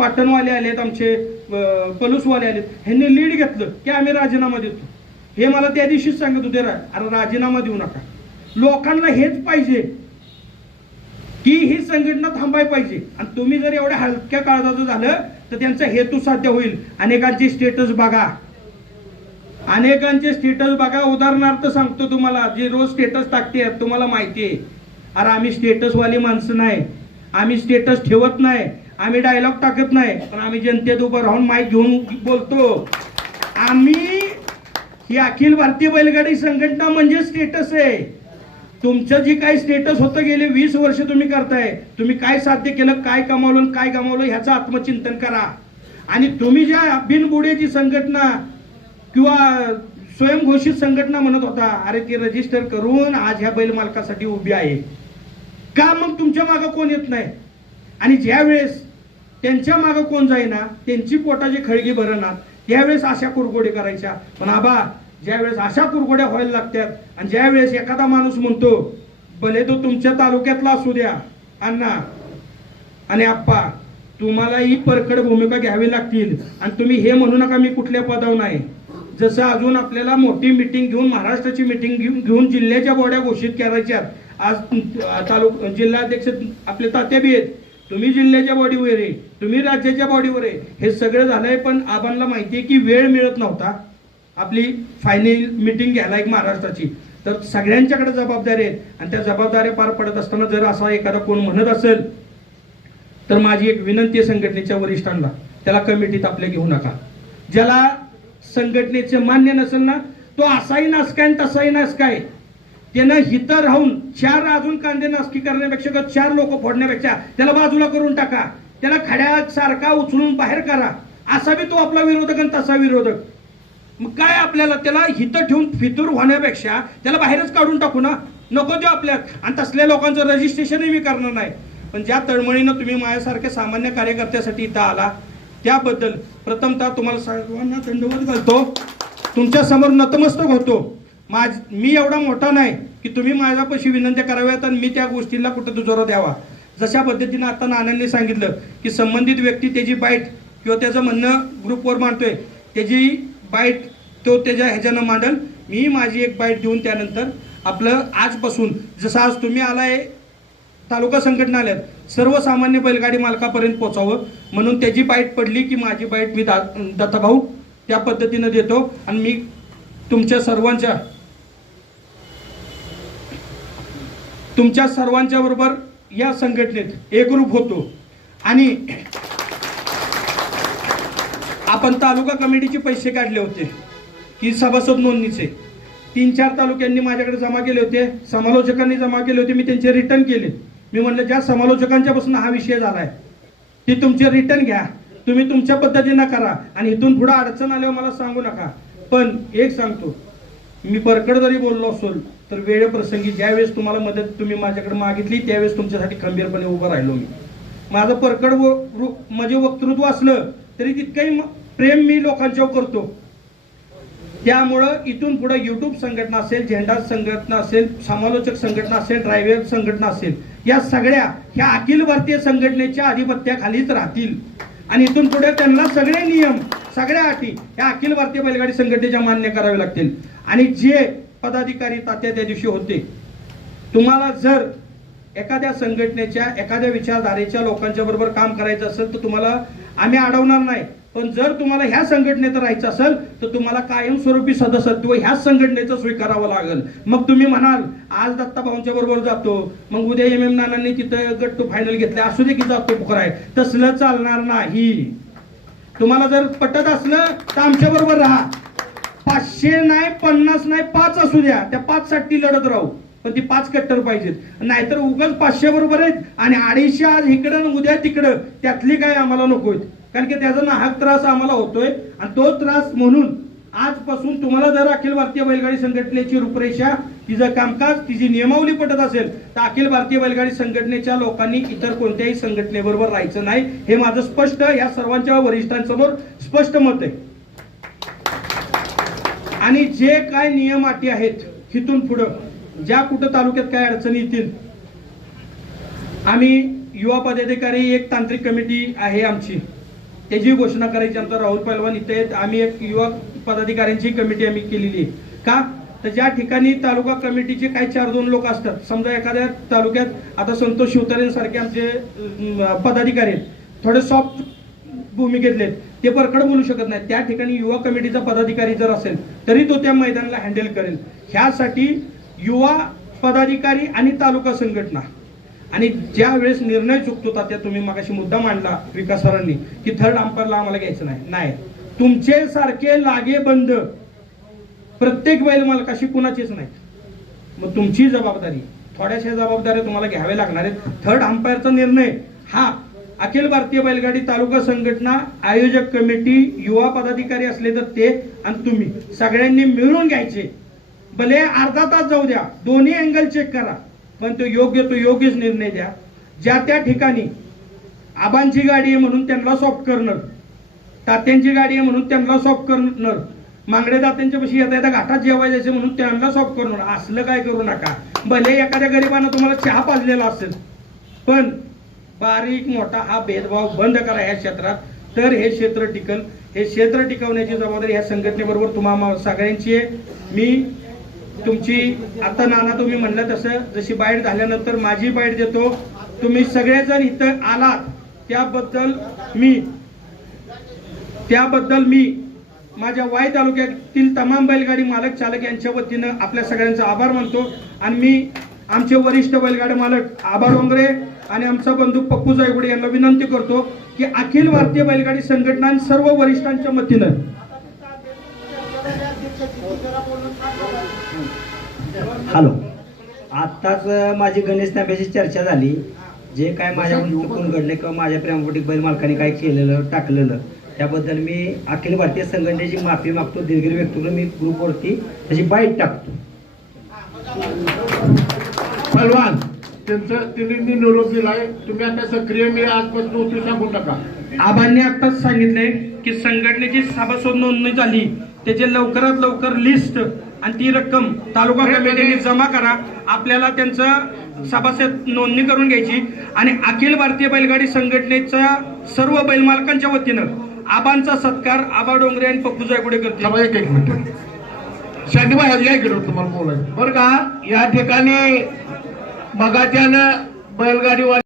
पाटणवाले आलेत आमचे पलूसवाले आलेत. ह्यांनी लीड घेतलं की आम्ही राजीनामा देतो. हे मला त्या दिवशीच सांगत होते रा- अरे राजीनामा देऊ नका. लोकांना हेच पाहिजे की ही संघटना थांबाय पाहिजे. आणि तुम्ही जर एवढ्या हलक्या काळजाचं झालं तर त्यांचा हेतू साध्य होईल. अनेकांचे स्टेटस बघा. अनेकांचे स्टेटस बघा. उदाहरणार्थ सांगतो तुम्हाला जे रोज स्टेटस टाकते तुम्हाला माहिती आहे. अरे आम्ही स्टेटसवाली माणसं नाही. आम्ही स्टेटस ठेवत नाही. आम्ही डायलॉग टाकत नाही पण आम्ही जनतेत उभं राहून माईक घेऊन बोलतो. आम्ही ही अखिल भारतीय बैलगाडी संघटना म्हणजे स्टेटस आहे. तुमचं जे काही स्टेटस होतं गेले वीस वर्ष तुम्ही करताय तुम्ही काय साध्य केलं काय कमावलं काय गमावलं ह्याचं आत्मचिंतन करा. आणि तुम्ही ज्या बिनबुडेची संघटना किंवा स्वयंघोषित संघटना म्हणत होता अरे ती रजिस्टर करून आज ह्या बैल मालकासाठी उभी आहे. का मग तुमच्या मागं कोण येत नाही? आणि ज्या वेळेस त्यांच्या मागं कोण जाईना? त्यांची पोटाची खळगी भरणार. त्यावेळेस अशा कुरगोडी करायच्या. पण आबा ज्यावेळेस अशा कुरगोड्या व्हायला लागतात आणि ज्यावेळेस एखादा माणूस म्हणतो भले तो तुमच्या तालुक्यातला असू द्या अण्णा आणि आप्पा तुम्हाला ही परखड भूमिका घ्यावी लागतील आणि तुम्ही हे म्हणू नका मी कुठल्या पदावर नाही. जसं अजून आपल्याला मोठी मिटिंग घेऊन महाराष्ट्राची मिटिंग घेऊन घेऊन जिल्ह्याच्या गोड्या घोषित करायच्यात. आज तालुक जिल्हाध्यक्ष आपले तात्याबी आहेत. तुम्ही जिल्ह्याच्या बॉडीवर आहे तुम्ही राज्याच्या बॉडीवर आहे हे सगळं झालंय पण आबांना माहिती आहे की वेळ मिळत नव्हता. आपली फायनल मिटिंग घ्यायला एक महाराष्ट्राची. तर सगळ्यांच्याकडे जबाबदारी आहेत आणि त्या जबाबदाऱ्या पार पडत असताना जर असा एखादा कोण म्हणत असेल तर माझी एक विनंती आहे संघटनेच्या वरिष्ठांना त्याला कमिटीत आपल्या घेऊ नका. ज्याला संघटनेचे मान्य नसेल ना तो असाही नासकाय आणि तसाही नासकाय. त्यानं हिथं राहून चार अजून कांदे नासकी करण्यापेक्षा चार लोक फोडण्यापेक्षा त्याला बाजूला करून टाका. त्याला खड्यासारखा उचलून बाहेर करा. असा बी तो आपला विरोधक आणि तसा विरोधक. मग काय आपल्याला त्याला हिथं ठेवून फितूर होण्यापेक्षा त्याला बाहेरच काढून टाकू ना? नको देऊ आपल्यात आणि तसल्या लोकांचं रजिस्ट्रेशनही मी करणार नाही. पण ज्या तळमळीनं तुम्ही माझ्यासारख्या सामान्य कार्यकर्त्यासाठी इथं आला त्याबद्दल प्रथमतः तुम्हाला सर्वांना दंडवत घालतो. तुमच्यासमोर नतमस्तक होतो. माझ मी एवढा मोठा नाही की तुम्ही माझ्यापाशी विनंती कराव्यात आणि मी त्या गोष्टीला कुठं दुजोरा द्यावा. जशा पद्धतीनं आता नानांनी सांगितलं की संबंधित व्यक्ती त्याची बाईट किंवा त्याचं म्हणणं ग्रुपवर मांडतोय. त्याची बाईट तो त्याच्या ह्याच्यानं मांडल. मी माझी एक बाईट देऊन त्यानंतर आपलं आजपासून जसं आज तुम्ही आलाय तालुका संघटनालयात सर्वसामान्य बैलगाडी मालकापर्यंत पोचावं म्हणून त्याची बाईट पडली की माझी बाईट मी दा दत्ताभाऊ त्या पद्धतीनं देतो आणि मी तुमच्या सर्वांच्या तुमच्या सर्वांच्या बरोबर या संघटनेत एकरूप होतो. आणि आपण तालुका कमिटीचे पैसे काढले होते. की सभासद नोंदणीचे. तीन चार तालुक्यांनी माझ्याकडे जमा केले होते. समालोचकांनी जमा केले होते. मी त्यांचे रिटर्न केले. मी म्हणलं ज्या समालोचकांच्यापासून हा विषय झाला आहे ते तुमचे रिटर्न घ्या. तुम्ही तुमच्या पद्धतीनं करा. आणि इथून पुढं अडचण आल्यावर मला सांगू नका. पण एक सांगतो. मी परकड जरी बोललो असेल तर वेळप्रसंगी ज्यावेळेस तुम्हाला मदत तुम्ही माझ्याकडे मागितली त्यावेळेस तुमच्यासाठी खंबीरपणे उभं राहिलो मी. माझं परकड व म्हणजे वक्तृत्व असलं तरी तितकंही प्रेम मी लोकांच्यावर करतो. त्यामुळं इथून पुढे युट्यूब संघटना असेल झेंडा संघटना असेल समालोचक संघटना असेल ड्रायव्हर संघटना असेल या सगळ्या ह्या अखिल भारतीय संघटनेच्या आधिपत्याखालीच राहतील. आणि इथून पुढे त्यांना सगळे नियम सगळ्या अटी या अखिल भारतीय बैलगाडी संघटनेच्या मान्य करावे लागतील. आणि जे पदाधिकारी तात्या त्या दिवशी होते तुम्हाला जर एखाद्या संघटनेच्या एखाद्या विचारधारेच्या लोकांच्या बरोबर काम करायचं असेल तर तुम्हाला आम्ही अडवणार नाही. पण जर तुम्हाला ह्या संघटनेत राहायचं असेल तर तुम्हाला कायमस्वरूपी सदस्यत्व ह्याच संघटनेचं स्वीकारावं लागेल. मग तुम्ही म्हणाल आज दत्ता बरोबर जातो. मग उद्या एम एम नानांनी तिथं गट टू फायनल घेतले. असू दे की जातो पुकराय तसलं चालणार नाही. तुम्हाला जर पटत असलं तर आमच्या बरोबर राहा. पाचशे नाही पन्नास नाही पाच असू द्या. त्या पाच साठी लढत राहू. पण ती पाच कट्टर पाहिजेत. नाहीतर उगाच पाचशे बरोबर आहेत. आणि अडीचशे आज इकडं उद्या तिकडं. त्यातली काय आम्हाला नको आहेत. कारण की त्याचा नाहक त्रास आम्हाला होतोय. आणि तो त्रास म्हणून आजपासून तुम्हाला जर अखिल भारतीय बैलगाडी संघटनेची रूपरेषा तिचं कामकाज तिची नियमावली पटत असेल तर अखिल भारतीय बैलगाडी संघटनेच्या लोकांनी इतर कोणत्याही संघटनेबरोबर राहायचं नाही. हे माझं स्पष्ट या सर्वांच्या वरिष्ठांसमोर स्पष्ट मत आहे. आणि जे काय नियम अटी आहेत हिथून पुढं ज्या कुठं तालुक्यात काय अडचणी येतील. आम्ही युवा पदाधिकारी एक तांत्रिक कमिटी आहे आमची. त्याची घोषणा करायची नंतर राहुल पैलवान इथे आहेत. आम्ही एक युवा पदाधिकाऱ्यांची कमिटी आम्ही केलेली आहे. का? तर ज्या ठिकाणी तालुका कमिटीचे काही चार दोन लोक असतात. समजा एखाद्या तालुक्यात आता संतोष शिवतारेंसारखे आमचे पदाधिकारी आहेत. थोडे सॉफ्ट भूमिकेतले आहेत. ते परकड बोलू शकत नाही त्या ठिकाणी युवा कमिटीचा पदाधिकारी जर असेल तरी तो त्या मैदानाला हँडल करेल. ह्यासाठी युवा पदाधिकारी आणि तालुका संघटना. आणि ज्या वेळेस निर्णय चुकतो त्या तुम्ही मगाशी मुद्दा मांडला विकास सरांनी की थर्ड अंपायरला आम्हाला घ्यायचं नाही. नाही. तुमचे सारखे लागे बंद. प्रत्येक बैल मालकाशी कुणाचीच नाहीत. मग तुमची जबाबदारी थोड्याशा जबाबदाऱ्या तुम्हाला घ्याव्या लागणार आहेत. थर्ड अंपायरचा निर्णय हा अखिल भारतीय बैलगाडी तालुका संघटना आयोजक कमिटी युवा पदाधिकारी असले तर ते आणि तुम्ही. सगळ्यांनी मिळून घ्यायचे. भले अर्धा तास जाऊ द्या दोन्ही अँगल चेक करा. पण तो योग्य तो योग्यच निर्णय द्या. ज्या त्या ठिकाणी आबांची गाडी आहे म्हणून त्यांना सॉफ्ट करणार तात्यांची गाडी आहे म्हणून त्यांना सॉफ्ट करणार मांगडे दात्यांच्या पशी येता येता घाटात जेवाय जायचं म्हणून त्यांना सॉफ्ट करणार असलं काय करू नका. भले एखाद्या गरीबानं तुम्हाला चहा पाजलेला असेल पण बारीक मोठा हा भेदभाव बंद करा या क्षेत्रात. तर हे क्षेत्र टिकल. हे क्षेत्र टिकवण्याची जबाबदारी या संघटनेबरोबर तुम्हाला सगळ्यांची आहे. मी तुमची आता नाना तुम्ही म्हणलं तसं जशी बाईट झाल्यानंतर माझी बाईट देतो. तुम्ही सगळेजण इथं आलात. त्याबद्दल मी त्याबद्दल मी माझ्या वाई तालुक्यातील तमाम बैलगाडी मालक चालक यांच्या वतीनं आपल्या सगळ्यांचा आभार मानतो. आणि मी आमचे वरिष्ठ बैलगाडी मालक आभार वंगरे आणि आमचा बंधू पप्पू जायगुडे यांना विनंती करतो की अखिल भारतीय बैलगाडी संघटना आणि सर्व वरिष्ठांच्या वतीनं हॅलो. आत्ताच माझी गणेश तांब्याची चर्चा झाली. जे काय माझ्याकडून चुकून घडले किंवा माझ्या प्रेमपोटी बैल मालकाने काय केलेलं टाकलेलं त्याबद्दल मी अखिल भारतीय संघटनेची माफी मागतो दिलगिरी व्यक्त करून मी ग्रुपवरती त्याची बाईट टाकतो. पहलवान. त्यांचं त्यांनी निरोप दिलाय. तुम्ही आता सक्रिय मी आजपासून होती सांगू नका. आबांनी आताच सांगितलंय की संघटनेची सभासद नोंदणी झाली. त्याची लवकरात लवकर लिस्ट आणि ती रक्कम तालुका कमिटीने जमा करा. आपल्याला त्यांचं सभासद नोंदणी करून घ्यायची. आणि अखिल भारतीय बैलगाडी संघटनेच्या सर्व बैल मालकांच्या वतीनं आबांचा सत्कार आबा डोंगरे आणि पप्पू जायगुडे करतील. थांबा एक एक मिनिट. शांतीबाई तुम्हाला बोलायचं. बरं का या ठिकाणी मगाच्यानं बैलगाडीवाले